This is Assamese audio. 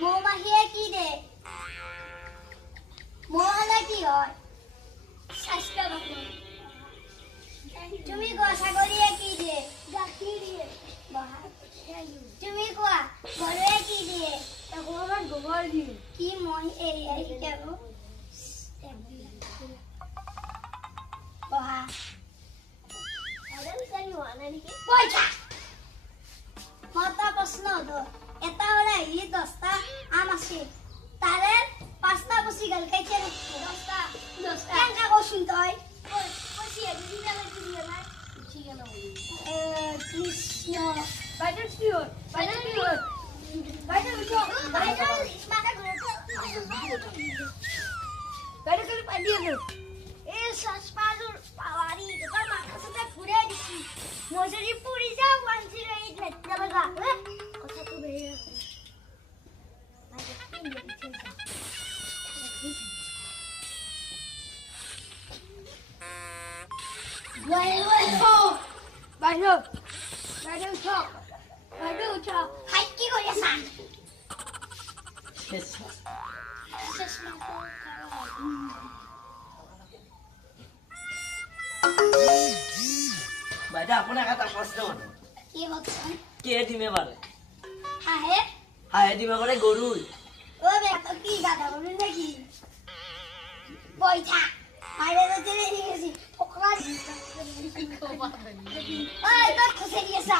মৌমাখিয়ে কি দে মৌ হলে কি হয় স্বাস্থ্য ভালো তুমি কোৱা ছাগলীয়ে কি দিয়ে গাখীৰ দিয়ে তুমি কোৱা গৰুৱে কি দিয়ে অকণমান গোবৰ দিয়ে কি মই এই শিকাব বহা মতা প্ৰশ্ন হতো এটা হলে ই 10টা আম আছে তাৰে 5টা বসি গল কেইটা 10টা কেনকা কৈছিস তই কৃষ্ণ বাইদেউ কি হ'ল বাইদেউ কালি পানী আনো এই সসপাজুর পাৱাৰী এটা মাথা সাথে ঘুৰে দিছি মই যদি পৰি যাও 108 লেট্টা লগা কথাটো বেয়া বাইদেউ হাই কি কৰি আছা বাইদেউ আপোনাক এটা প্ৰশ্ন মানে কি বকছন কে দিমে পাৰে হাহে হাহে দিমে পাৰে গৰু ও বেটা কি গাধা বলি নাকি বইঠা আৰে তো চলে গেছি ফকৰা ওই তো খুশি গেছা